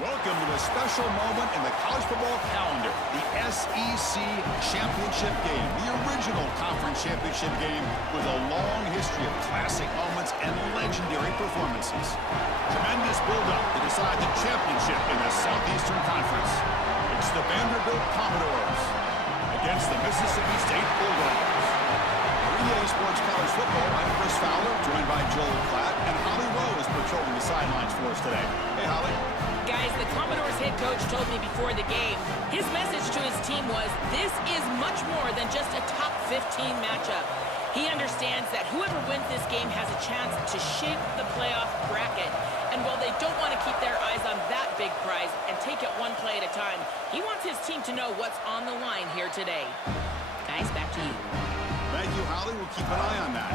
Welcome to a special moment in the college football calendar, the SEC Championship Game, the original conference championship game with a long history of classic moments and legendary performances. Tremendous build-up to decide the championship in the Southeastern Conference. It's the Vanderbilt Commodores against the Mississippi State Bulldogs. For EA Sports College Football, I'm Chris Fowler, joined by Joel Klatt, and Holly Rowe is patrolling the sidelines for us today. Hey, Holly. Guys, the Commodores head coach told me before the game, his message to his team was, this is much more than just a top 15 matchup. He understands that whoever wins this game has a chance to shape the playoff bracket. And while they don't want to keep their eyes on that big prize and take it one play at a time, he wants his team to know what's on the line here today. Guys, back to you. Thank you, Holly. We'll keep an eye on that.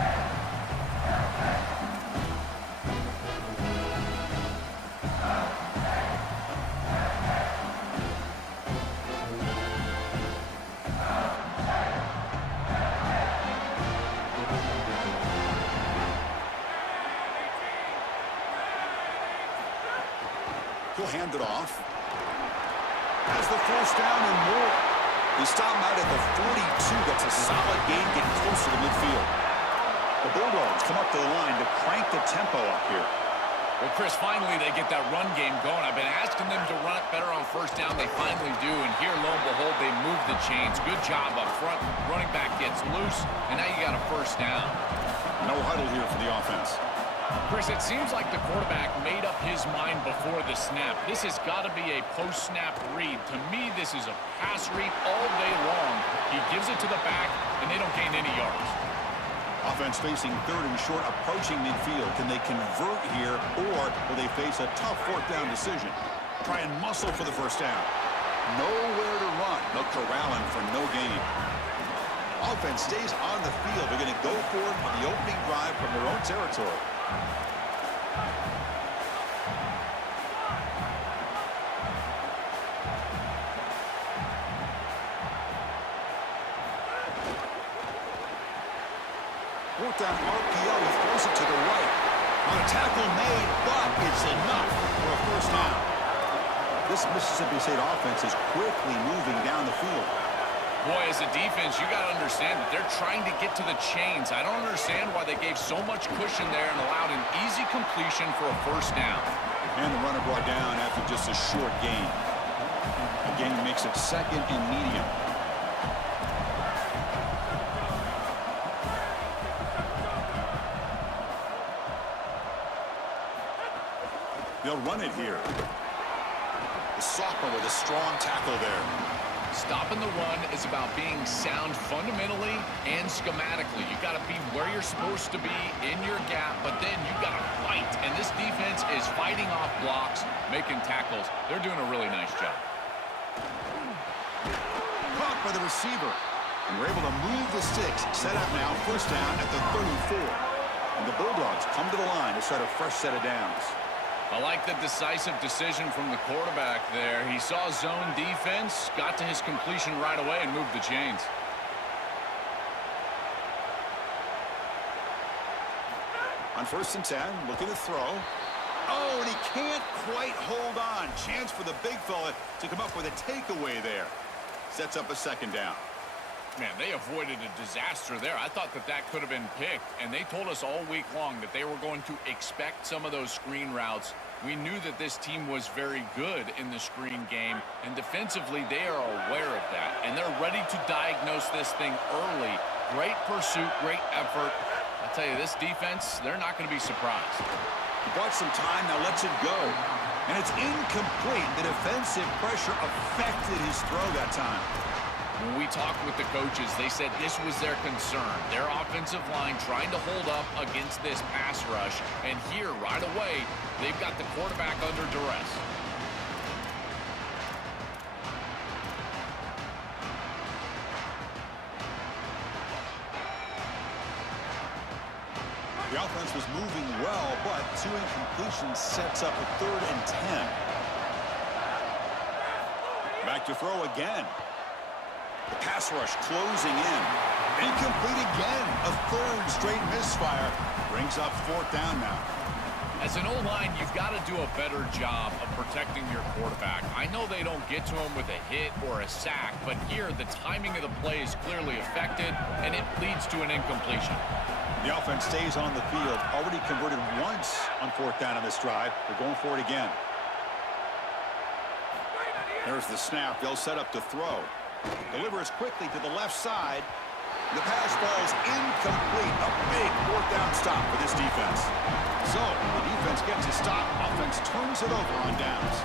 He'll hand it off. Has the first down and more. He stopped out at the 42. That's a solid gain, getting closer to midfield. The Bulldogs come up to the line to crank the tempo up here. Well, Chris, finally they get that run game going. I've been asking them to run it better on first down. They finally do, and here, lo and behold, they move the chains. Good job up front. Running back gets loose, and now you got a first down. No huddle here for the offense. Chris, it seems like the quarterback made up his mind before the snap. This has got to be a post-snap read. To me, this is a pass read all day long. He gives it to the back, and they don't gain any yards. Offense facing third and short, approaching midfield. Can they convert here, or will they face a tough fourth down decision? Try and muscle for the first down. Nowhere to run. They'll corral him for no gain. Offense stays on the field. They're going to go for it on the opening drive from their own territory. Fourth down RPO, he throws it to the right. On a tackle made, but it's enough for a first down. This Mississippi State offense is quickly moving down the field. Boy, as a defense, you got to understand that they're trying to get to the chains. I don't understand why they gave so much cushion there and allowed an easy completion for a first down. And the runner brought down after just a short gain. The gain makes it second and medium. They'll run it here. The sophomore with a strong tackle there. Stopping the run is about being sound fundamentally and schematically. You got to be where you're supposed to be in your gap, but then you got to fight. And this defense is fighting off blocks, making tackles. They're doing a really nice job. Caught by the receiver. And we're able to move the sticks. Set up now, first down at the 34. And the Bulldogs come to the line to set a fresh set of downs. I like the decisive decision from the quarterback there. He saw zone defense, got to his completion right away, and moved the chains. On first and 10, looking to throw. Oh, and he can't quite hold on. Chance for the big fella to come up with a takeaway there. Sets up a second down. Man, they avoided a disaster there. I thought that could have been picked, and they told us all week long that they were going to expect some of those screen routes. We knew that this team was very good in the screen game, and defensively they are aware of that, and they're ready to diagnose this thing early. Great pursuit, great effort. I'll tell you, this defense, they're not going to be surprised. He bought some time, now lets it go. And it's incomplete. The defensive pressure affected his throw that time. When we talked with the coaches, they said this was their concern. Their offensive line trying to hold up against this pass rush. And here, right away, they've got the quarterback under duress. The offense was moving well, but two incompletions sets up a 3rd and 10. Back to throw again. The pass rush closing in. Incomplete again. A 3rd straight misfire. Brings up 4th down now. As an O-line, you've got to do a better job of protecting your quarterback. I know they don't get to him with a hit or a sack, but here the timing of the play is clearly affected, and it leads to an incompletion. The offense stays on the field, already converted once on 4th down on this drive. They're going for it again. There's the snap. They'll set up to throw. Delivers quickly to the left side. The pass falls incomplete. A big 4th down stop for this defense. So, the defense gets a stop. Offense turns it over on downs.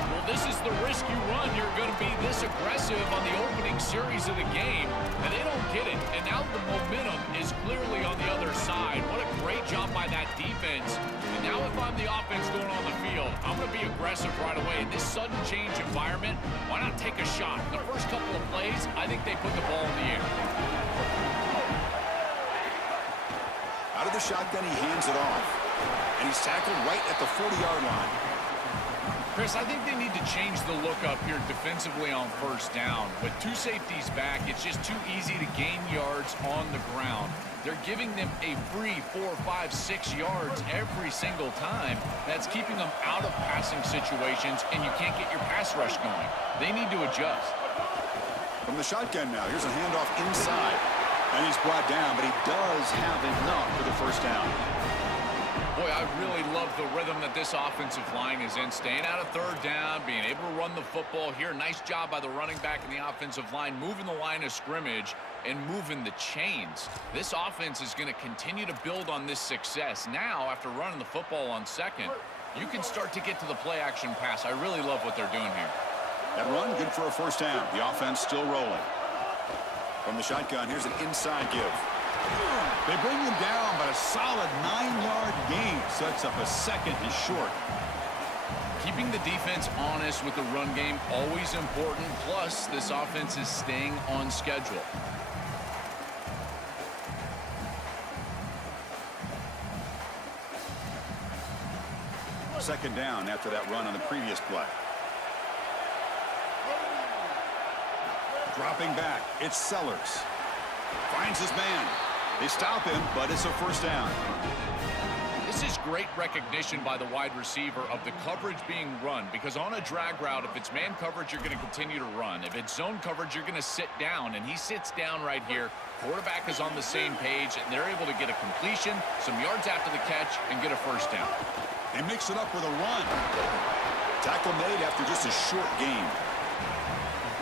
Well, this is the risk you run. You're going to be this aggressive on the opening series of the game, and they don't get it. And now the momentum is clearly on the other side. What a great job by that defense. And now if I'm the offense going on the field, I'm going to be aggressive right away. In this sudden change environment, why not take a shot? The first couple of plays, I think they put the ball in the air. Out of the shotgun, he hands it off. And he's tackled right at the 40-yard line. Chris, I think they need to change the look up here defensively on 1st down. With 2 safeties back, it's just too easy to gain yards on the ground. They're giving them a free 4, 5, 6 yards every single time. That's keeping them out of passing situations, and you can't get your pass rush going. They need to adjust. From the shotgun now, here's a handoff inside. And he's brought down, but he does have enough for the 1st down. Boy, I really love the rhythm that this offensive line is in. Staying out of 3rd down, being able to run the football here. Nice job by the running back and the offensive line, moving the line of scrimmage and moving the chains. This offense is going to continue to build on this success. Now, after running the football on 2nd, you can start to get to the play-action pass. I really love what they're doing here. That run, good for a 1st down. The offense still rolling. From the shotgun, here's an inside give. They bring him down, but a solid 9-yard gain sets up a 2nd and short. Keeping the defense honest with the run game, always important. Plus, this offense is staying on schedule. Second down after that run on the previous play. Dropping back, it's Sellers. Finds his man. They stop him, but it's a 1st down. This is great recognition by the wide receiver of the coverage being run, because on a drag route, if it's man coverage, you're going to continue to run. If it's zone coverage, you're going to sit down, and he sits down right here. Quarterback is on the same page, and they're able to get a completion, some yards after the catch, and get a 1st down. They mix it up with a run. Tackle made after just a short gain.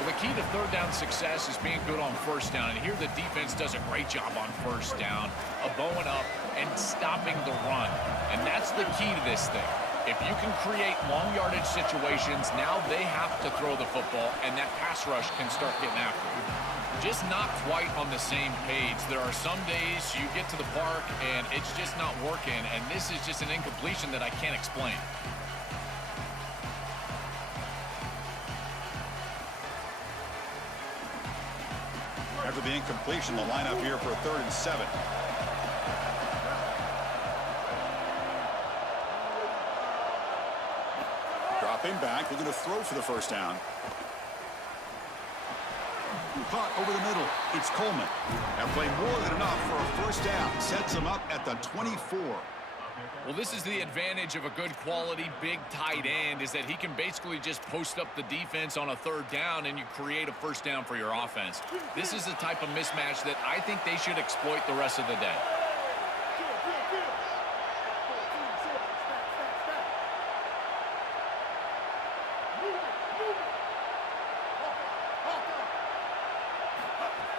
Well, the key to 3rd down success is being good on 1st down. And here the defense does a great job on 1st down of bowing up and stopping the run. And that's the key to this thing. If you can create long yardage situations, now they have to throw the football, and that pass rush can start getting after it. Just not quite on the same page. There are some days you get to the park and it's just not working, and this is just an incompletion that I can't explain. After the incompletion, the lineup here for a 3rd and 7. Dropping back, looking to throw for the 1st down. Caught over the middle. It's Coleman. That play more than enough for a 1st down. Sets him up at the 24. Well, this is the advantage of a good quality big tight end, is that he can basically just post up the defense on a 3rd down and you create a 1st down for your offense. This is the type of mismatch that I think they should exploit the rest of the day.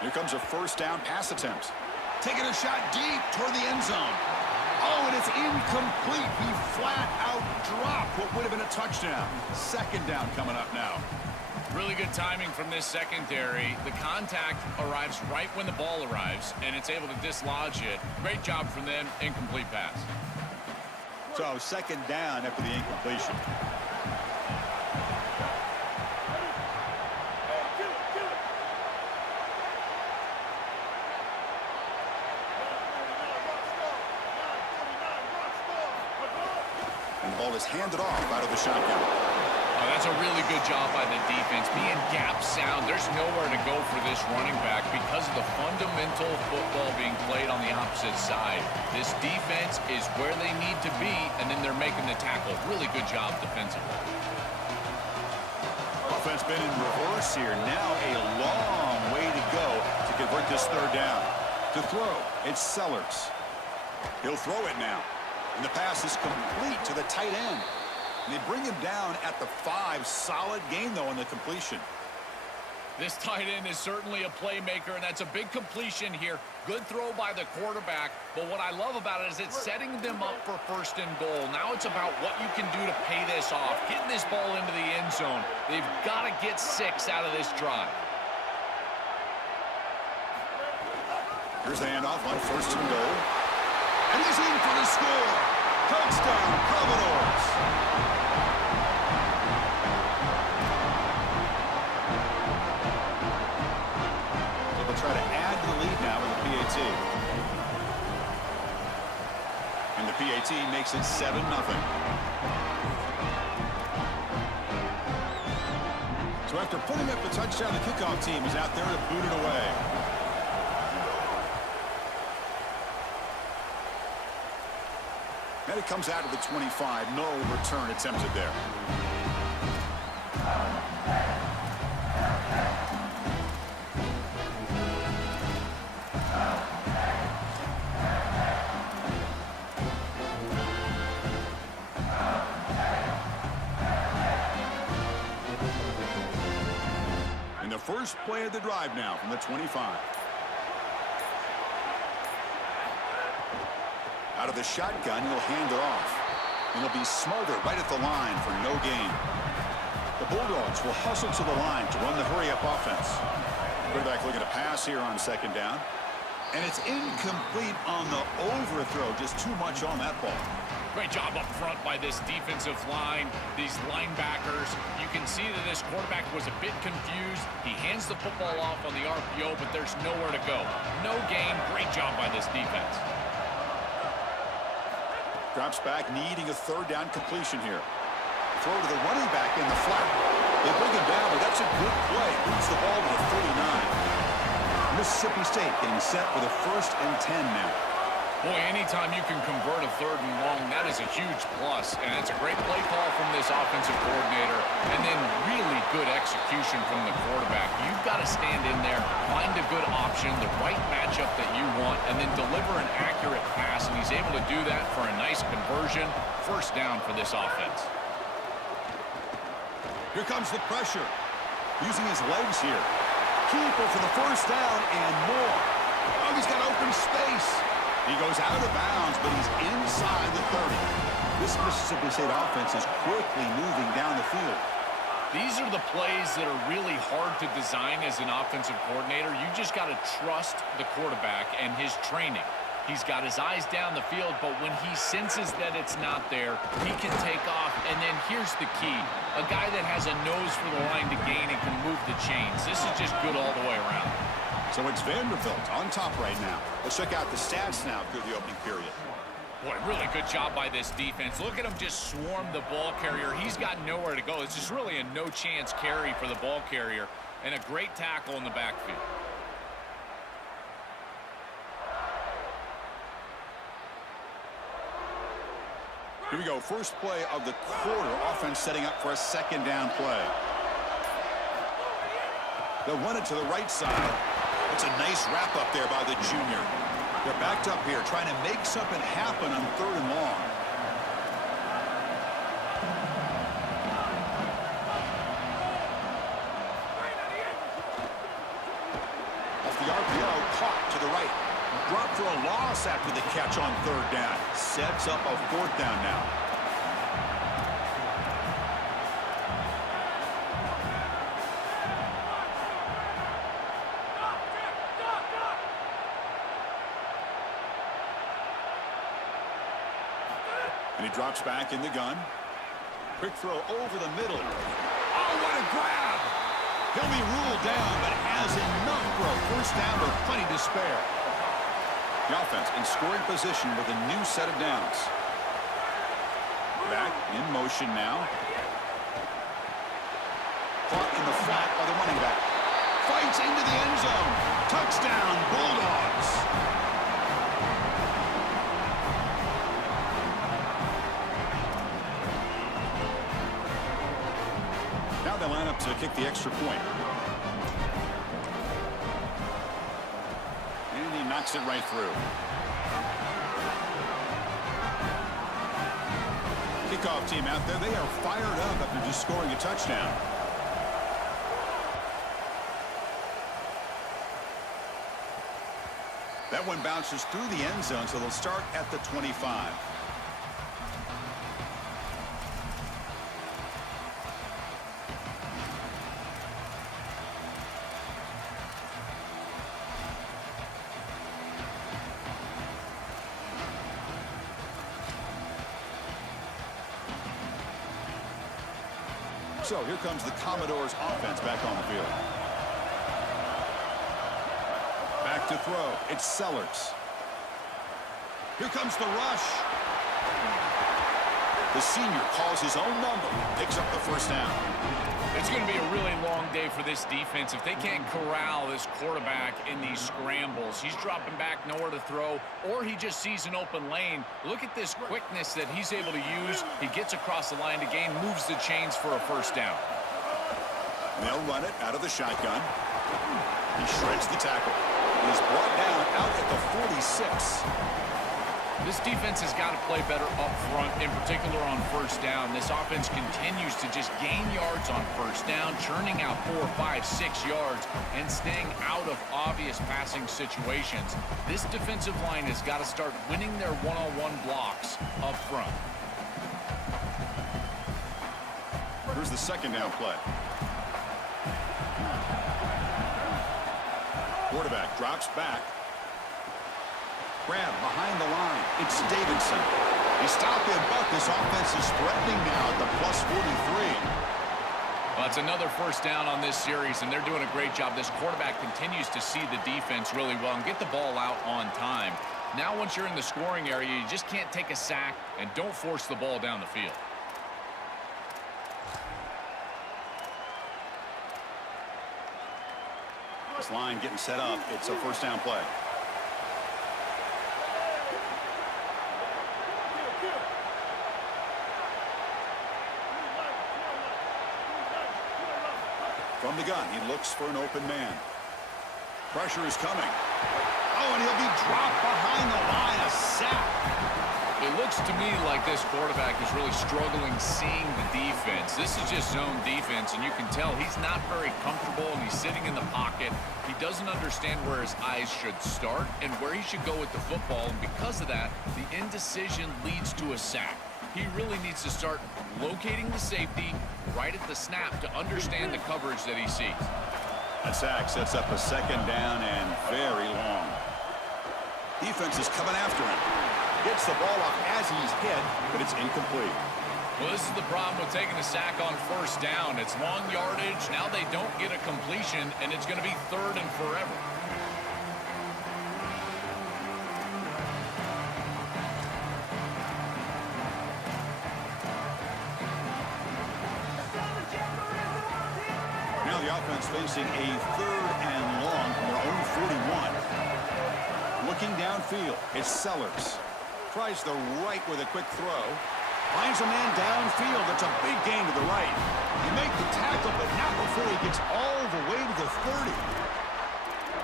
Here comes a 1st down pass attempt. Taking a shot deep toward the end zone. Oh, and it's incomplete. He flat out dropped what would have been a touchdown. 2nd down coming up now. Really good timing from this secondary. The contact arrives right when the ball arrives, and it's able to dislodge it. Great job from them. Incomplete pass. So 2nd down after the incompletion. And the ball is handed off out of the shotgun. Oh, That's a really good job by the defense. Being gap sound, there's nowhere to go for this running back because of the fundamental football being played on the opposite side. This defense is where they need to be, and then they're making the tackle. Really good job defensively. Offense been in reverse here. Now a long way to go to convert this third down. To throw, it's Sellers. He'll throw it now. And the pass is complete to the tight end. And they bring him down at the 5. Solid gain, though, on the completion. This tight end is certainly a playmaker, and that's a big completion here. Good throw by the quarterback, but what I love about it is it's setting them up for first and goal. Now it's about what you can do to pay this off, getting this ball into the end zone. They've got to get 6 out of this drive. Here's the handoff on first and goal. And he's in for the score. Touchdown, Commodores. So they'll try to add to the lead now with the PAT. And the PAT makes it 7-0. So after putting up the touchdown, the kickoff team is out there to boot it away. And it comes out of the 25. No return attempted there. And the first play of the drive now from the 25. Out of the shotgun, he'll hand it off. And he'll be smothered right at the line for no gain. The Bulldogs will hustle to the line to run the hurry-up offense. Quarterback looking to pass here on second down. And it's incomplete on the overthrow. Just too much on that ball. Great job up front by this defensive line, these linebackers. You can see that this quarterback was a bit confused. He hands the football off on the RPO, but there's nowhere to go. No gain. Great job by this defense. Drops back, needing a third down completion here. Throw to the running back in the flat. They bring him down, but that's a good play. Moves the ball to the 39. Mississippi State getting set for the 1st and 10 now. Boy, anytime you can convert a 3rd and long, that is a huge plus. And it's a great play call from this offensive coordinator. And then really good execution from the quarterback. You've got to stand in there, find a good option, the right matchup that you want, and then deliver an accurate pass. And he's able to do that for a nice conversion. First down for this offense. Here comes the pressure. Using his legs here. Keeper for the first down and more. Oh, he's got open space. He goes out of bounds, but he's inside the 30. This Mississippi State offense is quickly moving down the field. These are the plays that are really hard to design as an offensive coordinator. You just got to trust the quarterback and his training. He's got his eyes down the field, but when he senses that it's not there, he can take off. And then here's the key. A guy that has a nose for the line to gain and can move the chains. This is just good all the way around. So it's Vanderbilt on top right now. Let's check out the stats now through the opening period. Boy, really good job by this defense. Look at him just swarm the ball carrier. He's got nowhere to go. It's just really a no-chance carry for the ball carrier and a great tackle in the backfield. Here we go. First play of the quarter. Offense setting up for a second down play. They'll run it to the right side. It's a nice wrap up there by the junior. They're backed up here trying to make something happen on 3rd and long. Off the RPO, caught to the right. Drop for a loss after the catch on 3rd down. Sets up a 4th down now. And he drops back in the gun. Quick throw over the middle. Oh, what a grab! He'll be ruled down, but has enough for a first down with plenty to spare. The offense in scoring position with a new set of downs. Back in motion now. caught in the flat by the running back. Fights into the end zone. Touchdown, Bulldogs. Now they line up to kick the extra point. And he knocks it right through. Kickoff team out there, they are fired up after just scoring a touchdown. That one bounces through the end zone, so they'll start at the 25. So here comes the Commodores offense back on the field. Back to throw. It's Sellers. Here comes the rush. The senior calls his own number, picks up the first down. It's going to be a really long day for this defense. If they can't corral this quarterback in these scrambles, he's dropping back, nowhere to throw, or he just sees an open lane. Look at this quickness that he's able to use. He gets across the line to gain, moves the chains for a first down. They'll run it out of the shotgun. He shreds the tackle. He's brought down out at the 46. This defense has got to play better up front, in particular on first down. This offense continues to just gain yards on first down, churning out 4, 5, 6 yards, and staying out of obvious passing situations. This defensive line has got to start winning their one-on-one blocks up front. Here's the second down play. Quarterback drops back. Grab behind the line. It's Davidson. He stopped him, but this offense is threatening now at the plus 43. Well, it's another first down on this series, and they're doing a great job. This quarterback continues to see the defense really well and get the ball out on time. Now, once you're in the scoring area, you just can't take a sack and don't force the ball down the field. This line getting set up. It's a first down play. From the gun, he looks for an open man. Pressure is coming. Oh, and he'll be dropped behind the line. A sack. It looks to me like this quarterback is really struggling seeing the defense. This is just zone defense, and you can tell he's not very comfortable, and he's sitting in the pocket. He doesn't understand where his eyes should start and where he should go with the football, and because of that, the indecision leads to a sack. He really needs to start locating the safety right at the snap to understand the coverage that he sees. That sack sets up a second down and very long. Defense is coming after him. Gets the ball off as he's hit, but it's incomplete. Well, this is the problem with taking a sack on first down. It's long yardage. Now they don't get a completion, and it's going to be third and forever. Now the offense facing a third and long from their own 41. Looking downfield, it's Sellers. Tries the right with a quick throw. Finds a man downfield. That's a big gain to the right. He make the tackle, but not before he gets all the way to the 30.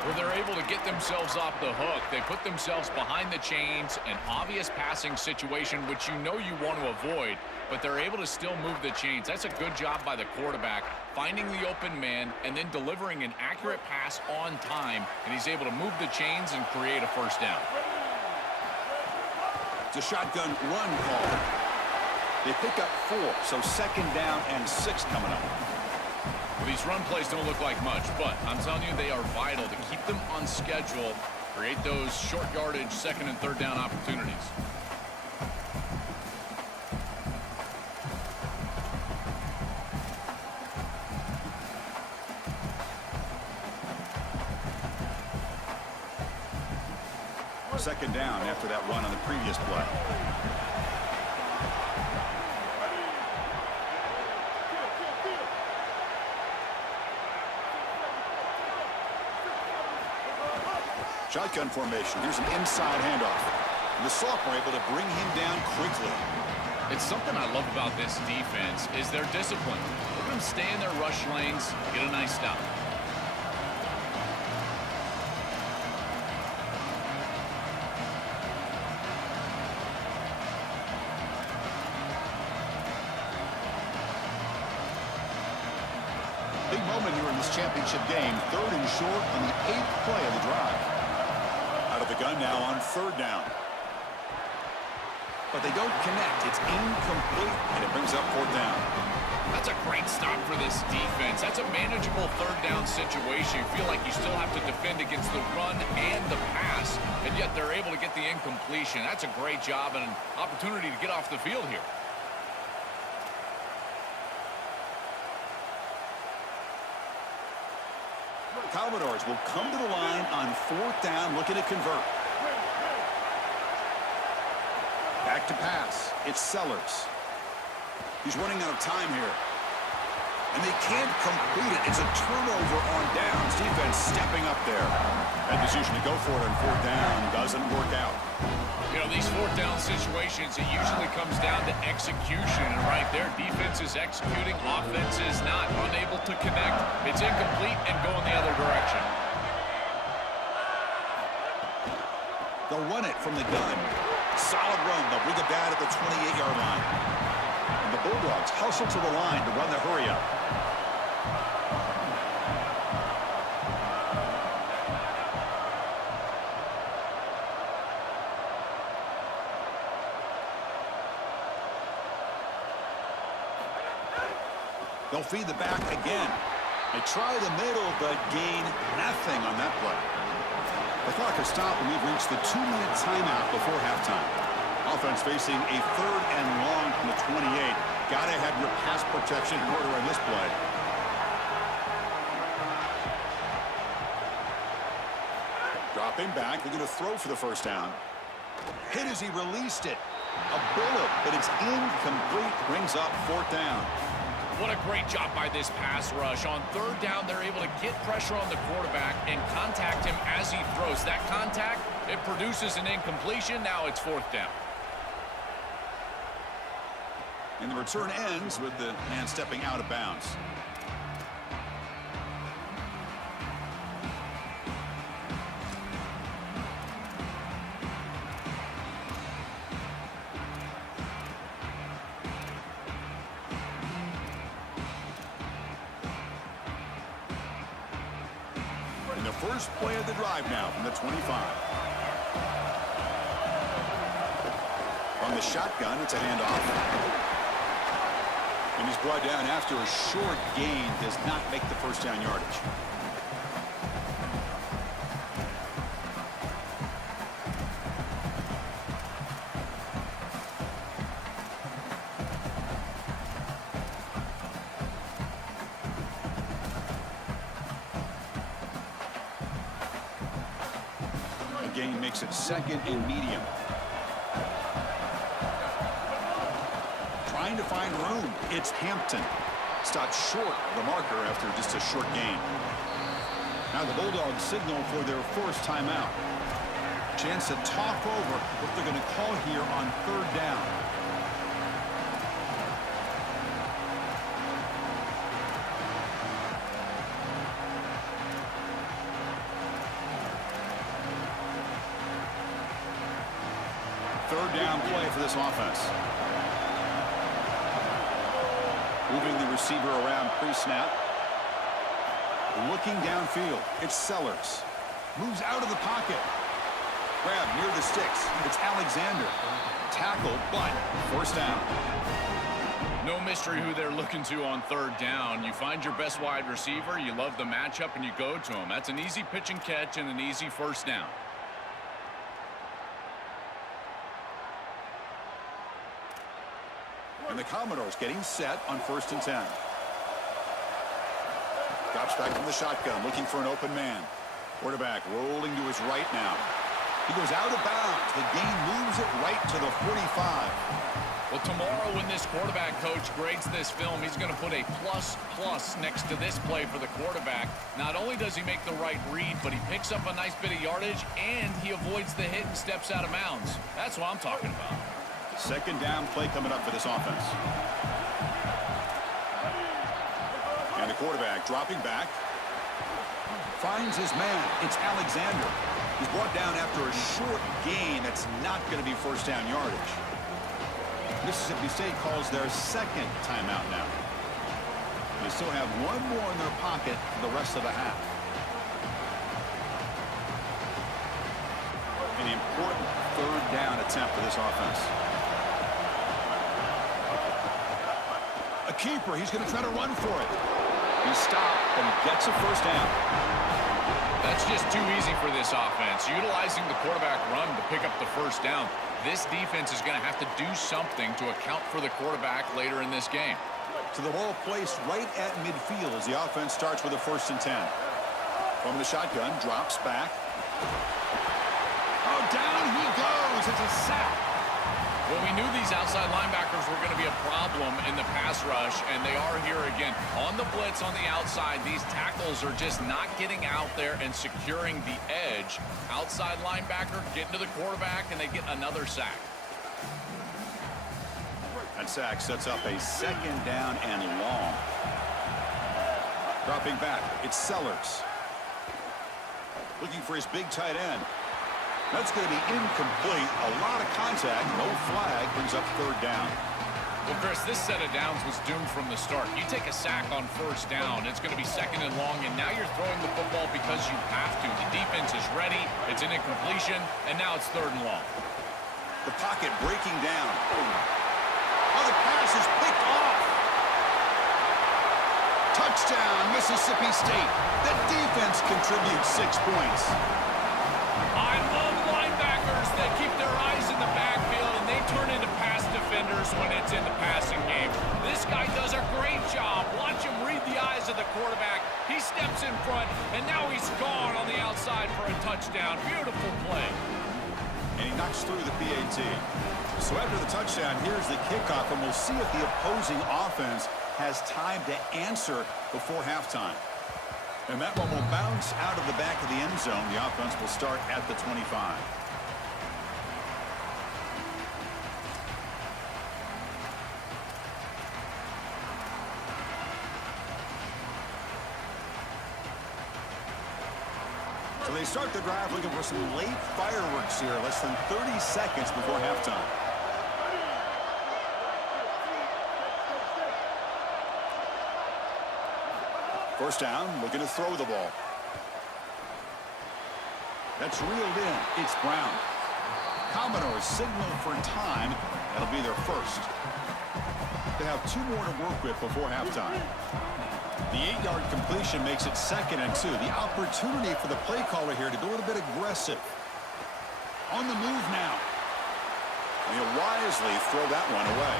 Well, they're able to get themselves off the hook. They put themselves behind the chains, an obvious passing situation, which you know you want to avoid, but they're able to still move the chains. That's a good job by the quarterback, finding the open man and then delivering an accurate pass on time, and he's able to move the chains and create a first down. It's a shotgun run call. They pick up 4, so second down and 6 coming up. Well, these run plays don't look like much, but I'm telling you, they are vital to keep them on schedule, create those short yardage second and third down opportunities. Second down after that run on the previous play. Shotgun formation. Here's an inside handoff. And the sophomore able to bring him down quickly. It's something I love about this defense is their discipline. Let them stay in their rush lanes, get a nice stop. Big moment here in this championship game. 3rd and short on the 8th play of the drive. Out of the gun now on 3rd down. But they don't connect. It's incomplete, and it brings up 4th down. That's a great stop for this defense. That's a manageable 3rd down situation. You feel like you still have to defend against the run and the pass, and yet they're able to get the incompletion. That's a great job and an opportunity to get off the field here. Commodores will come to the line on 4th down, looking to convert. Back to pass. It's Sellers. He's running out of time here. And they can't complete it. It's a turnover on downs. Defense stepping up there. That decision to go for it on 4th down doesn't work out. You know, these 4th down situations, it usually comes down to execution. And right there, defense is executing, offense is not, unable to connect. It's incomplete and going the other direction. They'll run it from the gun. Solid run. They'll bring it down at the 28-yard line. And the Bulldogs hustle to the line to run the hurry-up. They'll feed the back again. They try the middle, but gain nothing on that play. The clock has stopped, and we've reached the 2-minute timeout before halftime. Offense facing a 3rd and long from the 28. Gotta have your pass protection in order on this play. Dropping back, they're going to throw for the 1st down. Hit as he released it. A bullet, but it's incomplete. Brings up 4th down. What a great job by this pass rush. On 3rd down, they're able to get pressure on the quarterback and contact him as he throws. That contact, it produces an incompletion. Now it's 4th down. And the return ends with the man stepping out of bounds. And the first play of the drive now from the 25. From the shotgun, it's a handoff. And he's brought down after a short gain. Does not make the 1st down yardage. The gain makes it 2nd and medium. Trying to find room. It's Hampton. Stopped short of the marker after just a short gain. Now the Bulldogs signal for their 1st timeout. Chance to talk over what they're going to call here on 3rd down. Third down play for this offense. Moving the receiver around pre-snap. Looking downfield. It's Sellers. Moves out of the pocket. Grab near the sticks. It's Alexander. Tackle, but 1st down. No mystery who they're looking to on 3rd down. You find your best wide receiver, you love the matchup, and you go to him. That's an easy pitch and catch and an easy 1st down. And the Commodores getting set on 1st and 10. Drops back from the shotgun, looking for an open man. Quarterback rolling to his right now. He goes out of bounds. The gain moves it right to the 45. Well, tomorrow when this quarterback coach grades this film, he's going to put a plus next to this play for the quarterback. Not only does he make the right read, but he picks up a nice bit of yardage, and he avoids the hit and steps out of bounds. That's what I'm talking about. Second down play coming up for this offense. And the quarterback dropping back. Finds his man. It's Alexander. He's brought down after a short gain that's not going to be first down yardage. Mississippi State calls their second timeout now. They still have one more in their pocket for the rest of the half. An important third down attempt for this offense. A keeper. He's going to try to run for it. He's stopped, but he gets a first down. That's just too easy for this offense. Utilizing the quarterback run to pick up the first down. This defense is going to have to do something to account for the quarterback later in this game. To the ball placed right at midfield as the offense starts with a 1st and 10. From the shotgun, drops back. Oh, down he goes. It's a sack. Well, we knew these outside linebackers were going to be a problem in the pass rush, and they are here again. On the blitz on the outside, these tackles are just not getting out there and securing the edge. Outside linebacker getting to the quarterback, and they get another sack. That sack sets up a second down and long. Dropping back, it's Sellers. Looking for his big tight end. That's going to be incomplete. A lot of contact. No flag. Brings up third down. Well, Chris, this set of downs was doomed from the start. You take a sack on first down, it's going to be second and long, and now you're throwing the football because you have to. The defense is ready. It's an incompletion, and now it's third and long. The pocket breaking down. Oh, the pass is picked off. Touchdown, Mississippi State. The defense contributes 6 points. I love linebackers that keep their eyes in the backfield, and they turn into pass defenders when it's in the passing game. This guy does a great job. Watch him read the eyes of the quarterback. He steps in front, and now he's gone on the outside for a touchdown. Beautiful play. And he knocks through the PAT. So after the touchdown, here's the kickoff, and we'll see if the opposing offense has time to answer before halftime. And that one will bounce out of the back of the end zone. The offense will start at the 25. So they start the drive looking for some late fireworks here. Less than 30 seconds before halftime. First down, looking to throw the ball. That's reeled in. It's Brown. Commodores signal for time. That'll be their first. They have 2 more to work with before halftime. The 8-yard completion makes it 2nd and 2. The opportunity for the play caller here to go a little bit aggressive. On the move now. And he'll wisely throw that one away.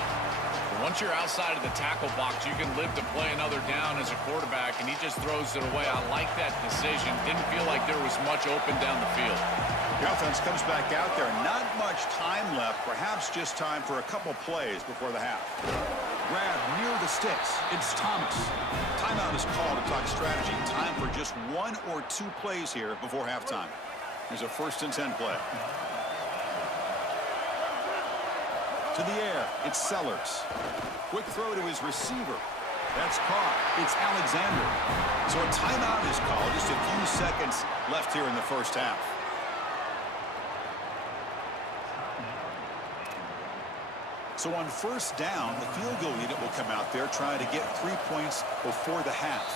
Once you're outside of the tackle box, you can live to play another down as a quarterback, and he just throws it away. I like that decision. Didn't feel like there was much open down the field. The offense comes back out there. Not much time left. Perhaps just time for a couple plays before the half. Grab near the sticks. It's Thomas. Timeout is called to talk strategy. Time for just 1 or 2 plays here before halftime. Here's a 1st and 10 play. To the air, it's Sellers. Quick throw to his receiver. That's caught. It's Alexander. So a timeout is called. Just a few seconds left here in the first half. So on first down, the field goal unit will come out there trying to get 3 points before the half.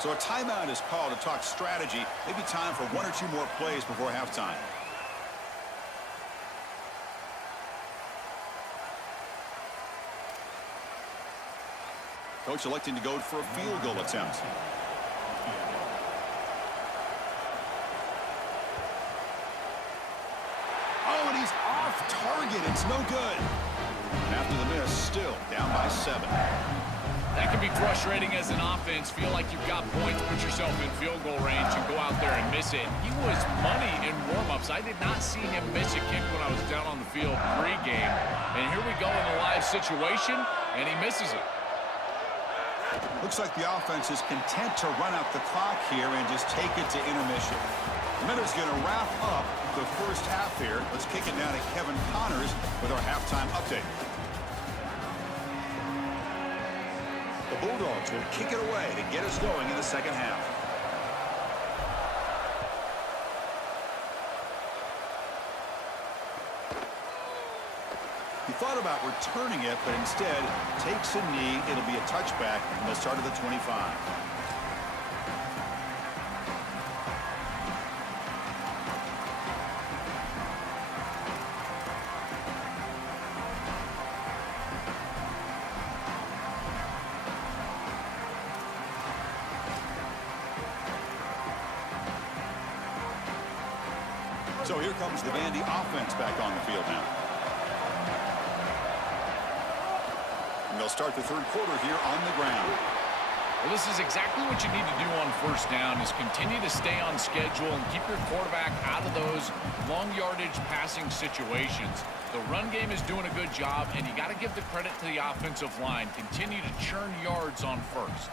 So a timeout is called to talk strategy. Maybe time for 1 or 2 more plays before halftime. Coach electing to go for a field goal attempt. Oh, and he's off target. It's no good. And after the miss, still down by 7. That can be frustrating as an offense. Feel like you've got points, put yourself in field goal range, and go out there and miss it. He was money in warm-ups. because I did not see him miss a kick when I was down on the field pre-game. And here we go in the live situation, and he misses it. Looks like the offense is content to run out the clock here and just take it to intermission. The minute's going to wrap up the first half here. Let's kick it down to Kevin Connors with our halftime update. The Bulldogs will kick it away to get us going in the second half. He thought about returning it, but instead takes a knee. It'll be a touchback, and they'll start at the 25. So here comes the Vandy offense back on the field now. And they'll start the third quarter here on the ground. Well, this is exactly what you need to do on first down is continue to stay on schedule and keep your quarterback out of those long yardage passing situations. The run game is doing a good job, and you got to give the credit to the offensive line. Continue to churn yards on first.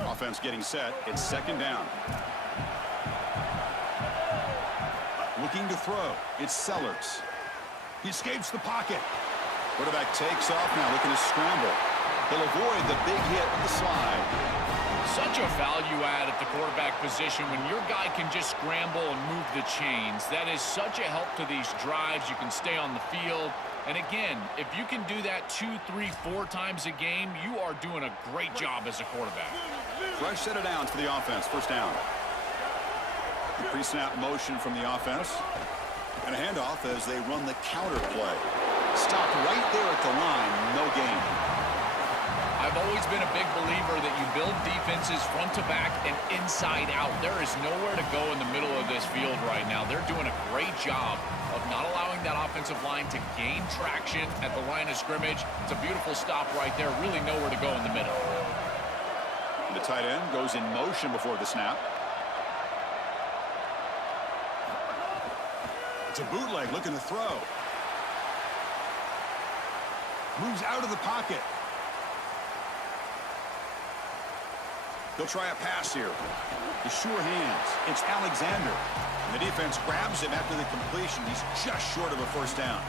Offense getting set. It's second down. Looking to throw. It's Sellers. He escapes the pocket. Quarterback takes off now, looking to scramble. He'll avoid the big hit with the slide. Such a value add at the quarterback position when your guy can just scramble and move the chains. That is such a help to these drives. You can stay on the field. And again, if you can do that 2, 3, 4 times a game, you are doing a great job as a quarterback. Fresh set of downs for the offense. First down. Pre-snap motion from the offense. And a handoff as they run the counter play. Stopped right there at the line. No gain. I've always been a big believer that you build defenses front to back and inside out. There is nowhere to go in the middle of this field right now. They're doing a great job of not allowing that offensive line to gain traction at the line of scrimmage. It's a beautiful stop right there. Really nowhere to go in the middle. And the tight end goes in motion before the snap. It's a bootleg looking to throw. Moves out of the pocket. They'll try a pass here. The sure hands. It's Alexander. And the defense grabs him after the completion. He's just short of a first down.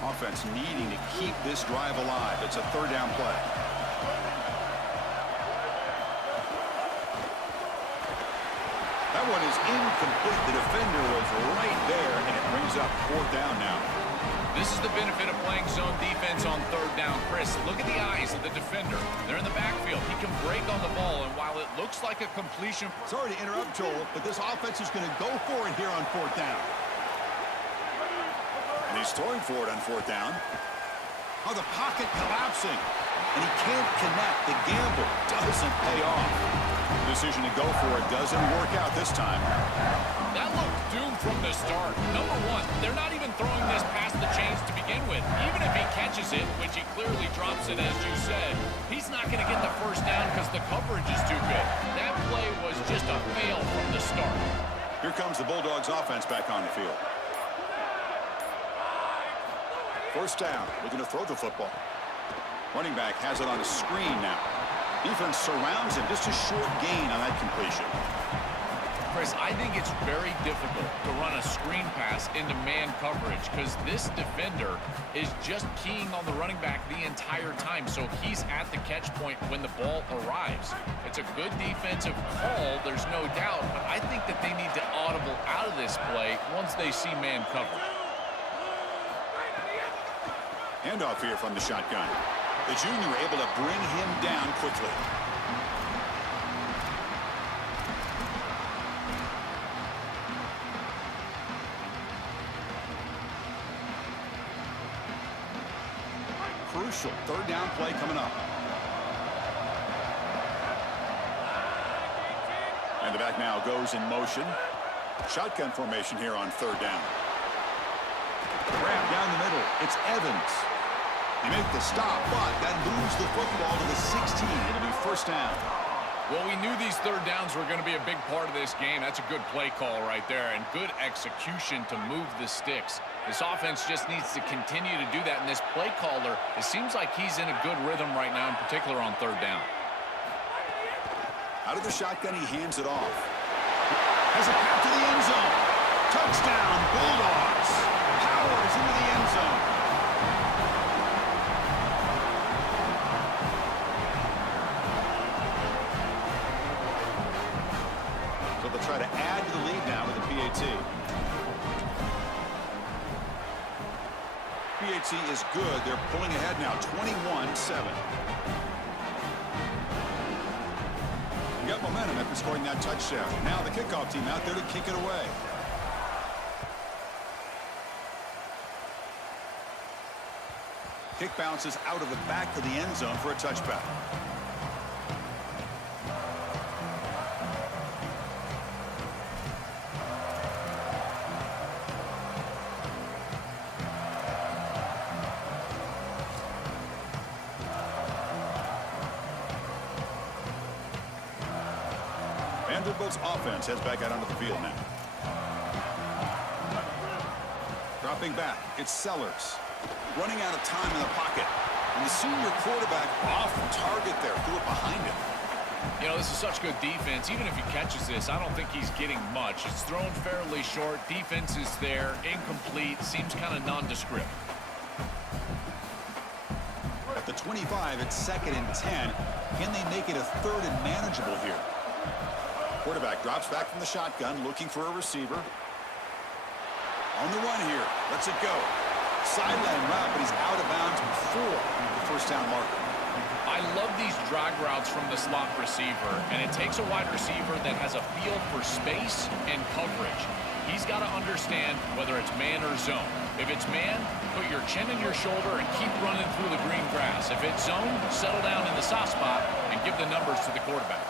Offense needing to keep this drive alive. It's a third down play. That one is incomplete. The defender was right there, and it brings up fourth down now. This is the benefit of playing zone defense on third down. Chris, look at the eyes of the defender. They're in the backfield. He can break on the ball, and while it looks like a completion... Sorry to interrupt, Joel, but this offense is going to go for it here on fourth down. And he's throwing for it on fourth down. Oh, the pocket collapsing. And he can't connect. The gamble doesn't pay off. The decision to go for it doesn't work out this time. That looked doomed from the start. Number one, they're not even throwing this past the chains to begin with. Even if he catches it, which he clearly drops it as you said, he's not going to get the first down because the coverage is too good. That play was just a fail from the start. Here comes the Bulldogs offense back on the field. First down, looking to throw the football. Running back has it on a screen now. Defense surrounds him, just a short gain on that completion. Chris, I think it's very difficult to run a screen pass into man coverage because this defender is just keying on the running back the entire time, so he's at the catch point when the ball arrives. It's a good defensive call, there's no doubt, but I think that they need to audible out of this play once they see man cover. Handoff here from the shotgun. The junior able to bring him down quickly. Crucial third down play coming up. And the back now goes in motion. Shotgun formation here on third down. Grab down the middle. It's Evans. They make the stop, but that moves the football to the 16. It'll be first down. Well, we knew these third downs were going to be a big part of this game. That's a good play call right there and good execution to move the sticks. This offense just needs to continue to do that. And this play caller, it seems like he's in a good rhythm right now, in particular on third down. Out of the shotgun, he hands it off. Has a path to the end zone. Touchdown, Bulldogs. Powers into the end zone. So they'll try to add to the lead now with a PAT. PAT is good. They're pulling ahead now, 21-7. Got momentum after scoring that touchdown. Now the kickoff team out there to kick it away. Kick bounces out of the back of the end zone for a touchback. Vanderbilt's offense heads back out onto the field now. Dropping back, it's Sellers. Running out of time in the pocket. And the senior quarterback off target there, threw it behind him. You know, this is such good defense. Even if he catches this, I don't think he's getting much. It's thrown fairly short. Defense is there. Incomplete. Seems kind of nondescript. At the 25, it's 2nd and 10. Can they make it a 3rd and manageable here? Quarterback drops back from the shotgun, looking for a receiver. On the run here. Lets it go. Sideline route, but he's out of bounds before the first down marker. I love these drag routes from the slot receiver, and it takes a wide receiver that has a feel for space and coverage. He's got to understand whether it's man or zone. If it's man, put your chin in your shoulder and keep running through the green grass. If it's zone, settle down in the soft spot and give the numbers to the quarterback.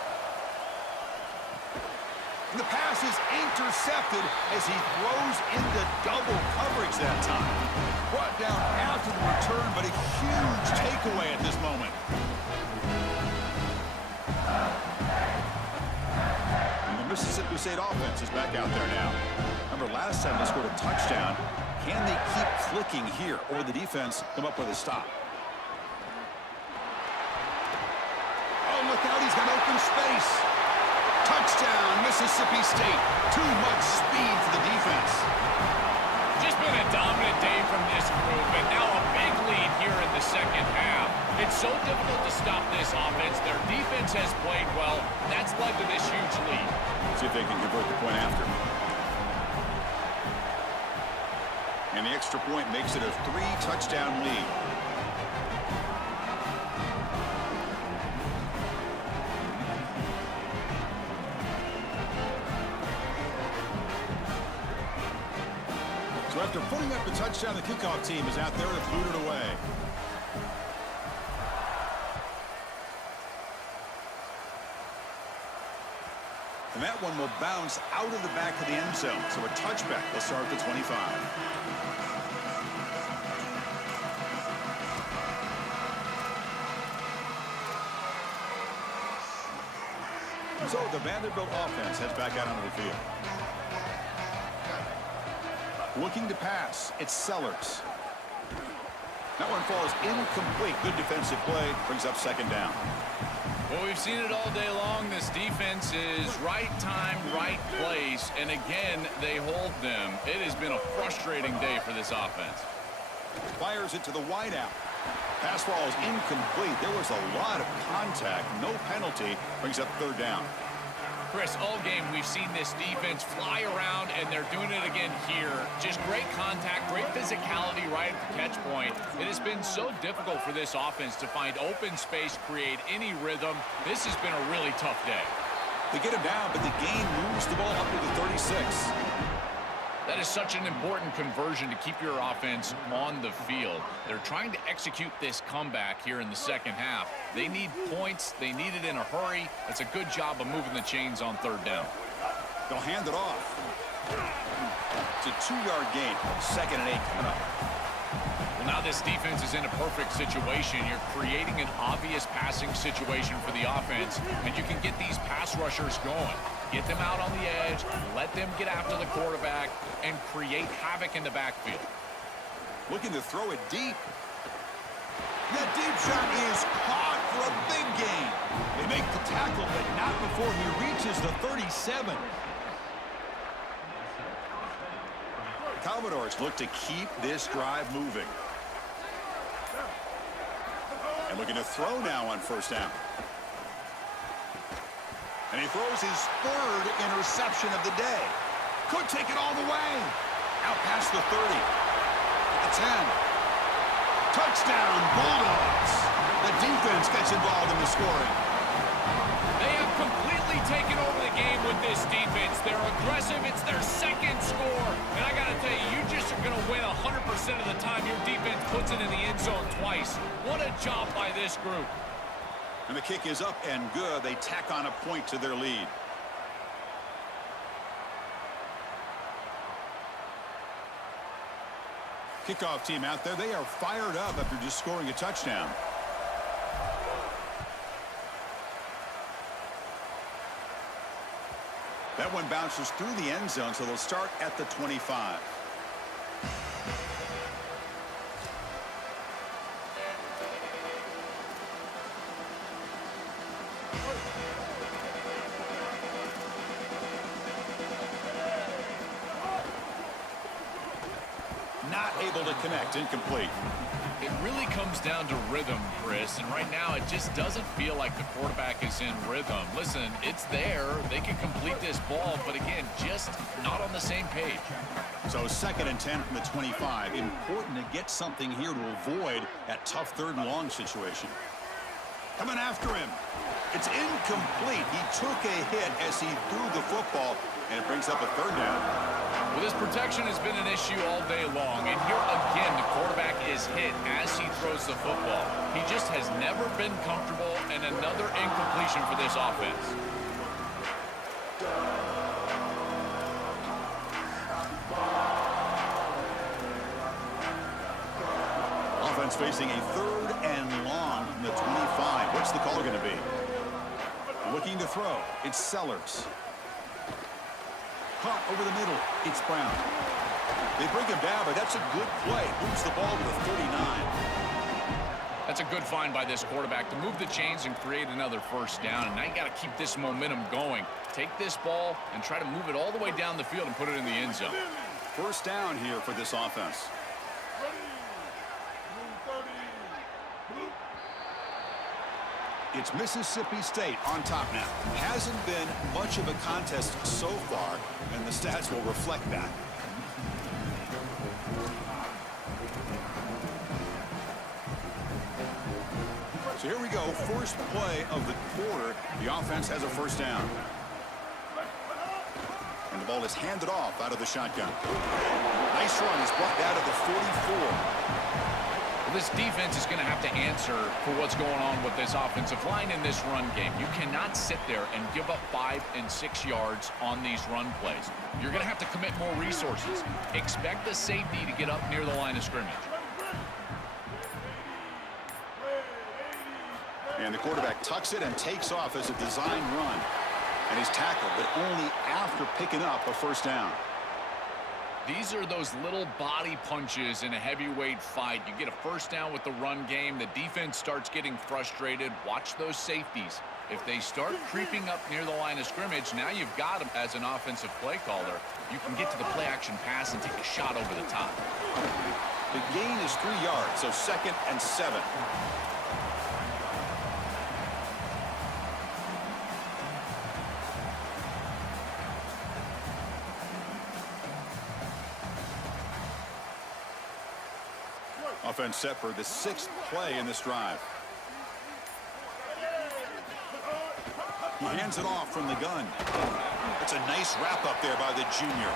And the pass is intercepted as he throws into double coverage that time. Brought down after the return, but a huge takeaway at this moment. And the Mississippi State offense is back out there now. Remember, last time they scored a touchdown. Can they keep clicking here, or the defense come up with a stop? Oh, look out, he's got open space. Touchdown, Mississippi State. Too much speed for the defense. Just been a dominant day from this group, and now a big lead here in the second half. It's so difficult to stop this offense. Their defense has played well. That's led to this huge lead. See if they can convert the point after. And the extra point makes it a 3-touchdown lead. So after putting up the touchdown, the kickoff team is out there to boot it away. And that one will bounce out of the back of the end zone. So a touchback will start at the 25. So the Vanderbilt offense heads back out onto the field. Looking to pass, it's Sellers. That one falls incomplete. Good defensive play, brings up second down. Well, we've seen it all day long. This defense is right time, right place, and again, they hold them. It has been a frustrating day for this offense. Fires it to the wideout. Pass ball is incomplete. There was a lot of contact. No penalty. Brings up third down. Chris, all game we've seen this defense fly around, and they're doing it again here. Just great contact, great physicality right at the catch point. It has been so difficult for this offense to find open space, create any rhythm. This has been a really tough day. They get him down, but the gain moves the ball up to the 36. That is such an important conversion to keep your offense on the field. They're trying to execute this comeback here in the second half. They need points. They need it in a hurry. It's a good job of moving the chains on third down. They'll hand it off. It's a 2-yard gain. 2nd and 8 coming up. Well, now this defense is in a perfect situation. You're creating an obvious passing situation for the offense, and you can get these pass rushers going. Get them out on the edge, let them get after the quarterback, and create havoc in the backfield. Looking to throw it deep. That deep shot is caught for a big gain. They make the tackle, but not before he reaches the 37. Commodores look to keep this drive moving. And looking to throw now on first down. And he throws his 3rd interception of the day. Could take it all the way. Out past the 30. The 10. Touchdown, Bulldogs. The defense gets involved in the scoring. They have completely taken over the game with this defense. They're aggressive. It's their 2nd score. And I got to tell you, you just are going to win 100% of the time your defense puts it in the end zone twice. What a job by this group. And the kick is up and good. They tack on a point to their lead. Kickoff team out there. They are fired up after just scoring a touchdown. That one bounces through the end zone, so they'll start at the 25. Not able to connect, incomplete. It really comes down to rhythm, Chris, and right now it just doesn't feel like the quarterback is in rhythm. Listen, it's there. They can complete this ball, but again, just not on the same page. So 2nd and 10 from the 25. Important to get something here to avoid that tough 3rd and long situation. Coming after him. It's incomplete. He took a hit as he threw the football, and it brings up a 3rd down. Well, this protection has been an issue all day long, and here again the quarterback is hit as he throws the football. He just has never been comfortable, and another incompletion for this offense. Offense facing a 3rd and long from the 25. What's the call going to be? Looking to throw. It's Sellers. Caught over the middle. It's Brown. They bring him down, but that's a good play. Moves the ball to the 39. That's a good find by this quarterback to move the chains and create another first down. And now you got to keep this momentum going. Take this ball and try to move it all the way down the field and put it in the end zone. First down here for this offense. It's Mississippi State on top now. Hasn't been much of a contest so far, and the stats will reflect that. So here we go, first play of the quarter. The offense has a first down. And the ball is handed off out of the shotgun. Nice run, is brought down to the 44. This defense is going to have to answer for what's going on with this offensive line in this run game. You cannot sit there and give up 5 and 6 yards on these run plays. You're going to have to commit more resources. Expect the safety to get up near the line of scrimmage. And the quarterback tucks it and takes off as a design run. And he's tackled, but only after picking up a first down. These are those little body punches in a heavyweight fight. You get a first down with the run game. The defense starts getting frustrated. Watch those safeties. If they start creeping up near the line of scrimmage, now you've got them as an offensive play caller. You can get to the play-action pass and take a shot over the top. The gain is 3 yards, so 2nd and 7. Offense set for the 6th play in this drive. He hands it off from the gun. That's a nice wrap up there by the junior.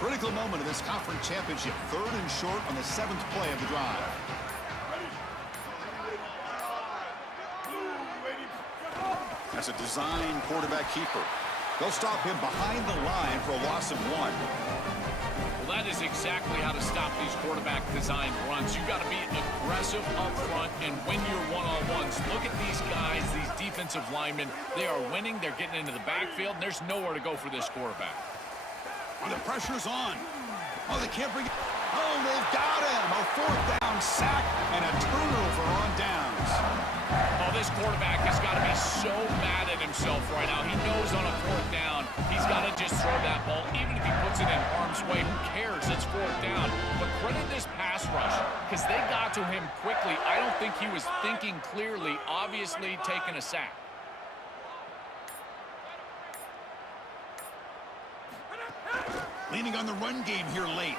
Critical moment of this conference championship. 3rd and short on the 7th play of the drive. That's a design quarterback keeper. They'll stop him behind the line for a loss of 1. Well, that is exactly how to stop these quarterback design runs. You've got to be aggressive up front and win your one-on-ones. Look at these guys, these defensive linemen. They are winning. They're getting into the backfield, and there's nowhere to go for this quarterback. The pressure's on. Oh, they can't bring it. Oh, they've got him. A 4th down sack and a turnover on downs. Oh, this quarterback has got to be so mad at himself right now. He knows on a 4th down, he's got to just throw that ball. Even if he puts it in harm's way, who cares? It's 4th down. But credit this pass rush, because they got to him quickly. I don't think he was thinking clearly, obviously taking a sack. Leaning on the run game here late.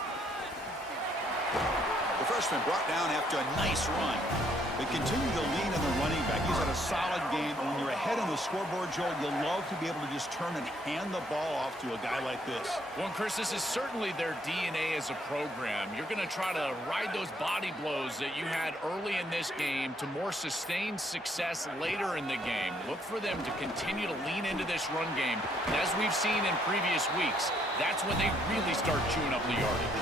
The freshman brought down after a nice run. They continue to lean on the running back. He's had a solid game. And when you're ahead on the scoreboard, Joel, you'll love to be able to just turn and hand the ball off to a guy like this. Well, Chris, this is certainly their DNA as a program. You're going to try to ride those body blows that you had early in this game to more sustained success later in the game. Look for them to continue to lean into this run game. And as we've seen in previous weeks, that's when they really start chewing up the yardage.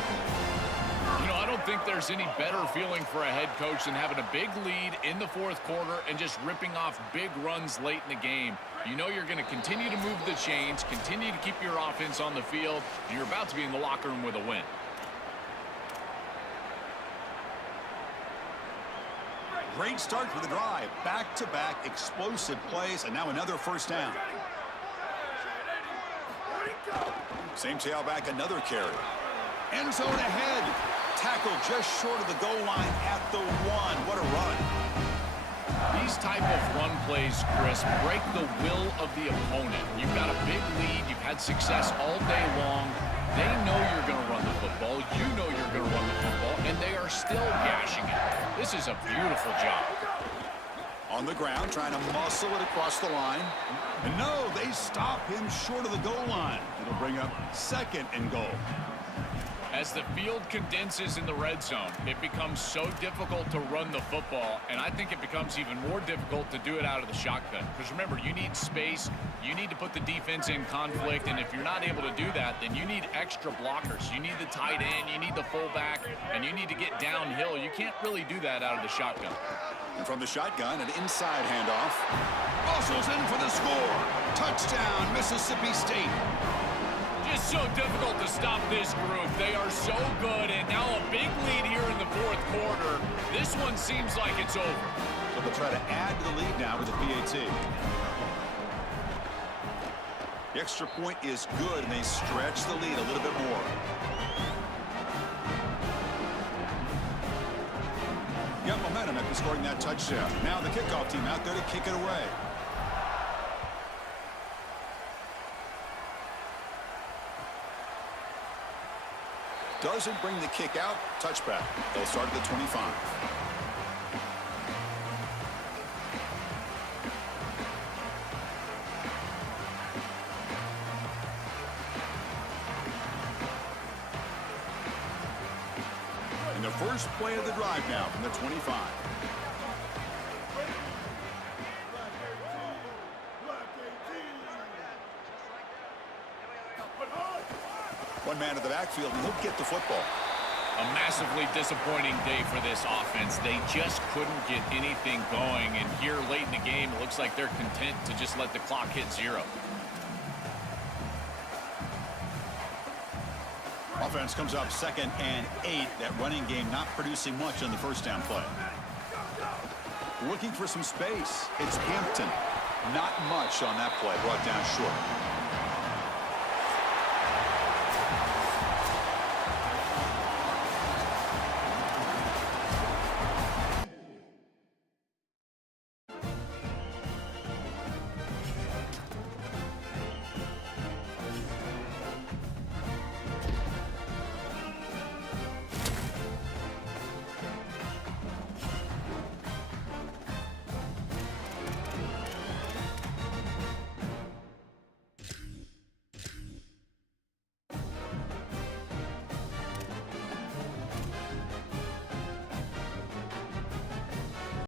You know, I don't think there's any better feeling for a head coach than having a big lead in the 4th quarter and just ripping off big runs late in the game. You know you're going to continue to move the chains, continue to keep your offense on the field, and you're about to be in the locker room with a win. Great start for the drive. Back-to-back explosive plays, and now another 1st down. Same tailback, another carry. End zone ahead. Tackle just short of the goal line at the 1. What a run. These type of run plays, Chris, break the will of the opponent. You've got a big lead. You've had success all day long. They know you're going to run the football. You know you're going to run the football, and they are still gashing it. This is a beautiful job. On the ground, trying to muscle it across the line. And no, they stop him short of the goal line. It'll bring up 2nd and goal. As the field condenses in the red zone, it becomes so difficult to run the football, and I think it becomes even more difficult to do it out of the shotgun. Because remember, you need space, you need to put the defense in conflict, and if you're not able to do that, then you need extra blockers. You need the tight end, you need the fullback, and you need to get downhill. You can't really do that out of the shotgun. And from the shotgun, an inside handoff. Bustles in for the score. Touchdown, Mississippi State. Just so difficult to stop this group. They are so good, and now a big lead here in the 4th quarter. This one seems like it's over. So they'll try to add to the lead now with the PAT. The extra point is good, and they stretch the lead a little bit more. Got momentum after scoring that touchdown. Now the kickoff team out there to kick it away. Doesn't bring the kick out. Touchback. They'll start at the 25. And the first play of the drive now from the 25. One man in the backfield, and he'll get the football. A massively disappointing day for this offense. They just couldn't get anything going, and here late in the game, it looks like they're content to just let the clock hit 0. Offense comes up 2nd and 8. That running game not producing much on the first down play. Looking for some space. It's Hampton. Not much on that play. Brought down short.